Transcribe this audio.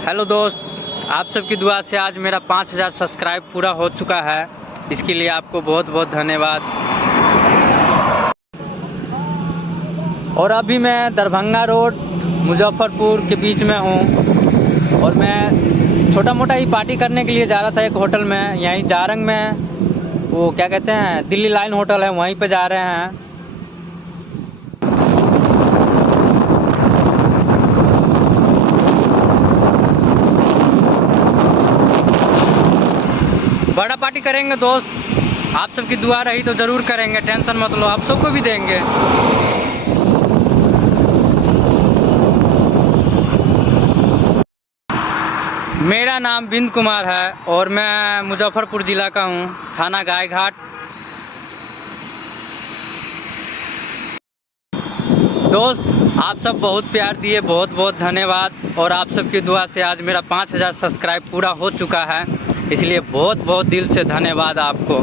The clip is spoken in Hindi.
हेलो दोस्त, आप सबकी दुआ से आज मेरा 5000 सब्सक्राइब पूरा हो चुका है। इसके लिए आपको बहुत बहुत धन्यवाद। और अभी मैं दरभंगा रोड मुजफ्फरपुर के बीच में हूँ और मैं छोटा मोटा ही पार्टी करने के लिए जा रहा था एक होटल में, यहीं जारंग में। वो क्या कहते हैं, दिल्ली लाइन होटल है, वहीं पे जा रहे हैं। बड़ा पार्टी करेंगे दोस्त, आप सबकी दुआ रही तो ज़रूर करेंगे, टेंशन मत लो, आप सबको भी देंगे। मेरा नाम बिंद कुमार है और मैं मुजफ्फरपुर ज़िला का हूँ, थाना गायघाट। दोस्त, आप सब बहुत प्यार दिए, बहुत बहुत धन्यवाद। और आप सबकी दुआ से आज मेरा 5000 सब्सक्राइब पूरा हो चुका है, इसलिए बहुत बहुत दिल से धन्यवाद आपको।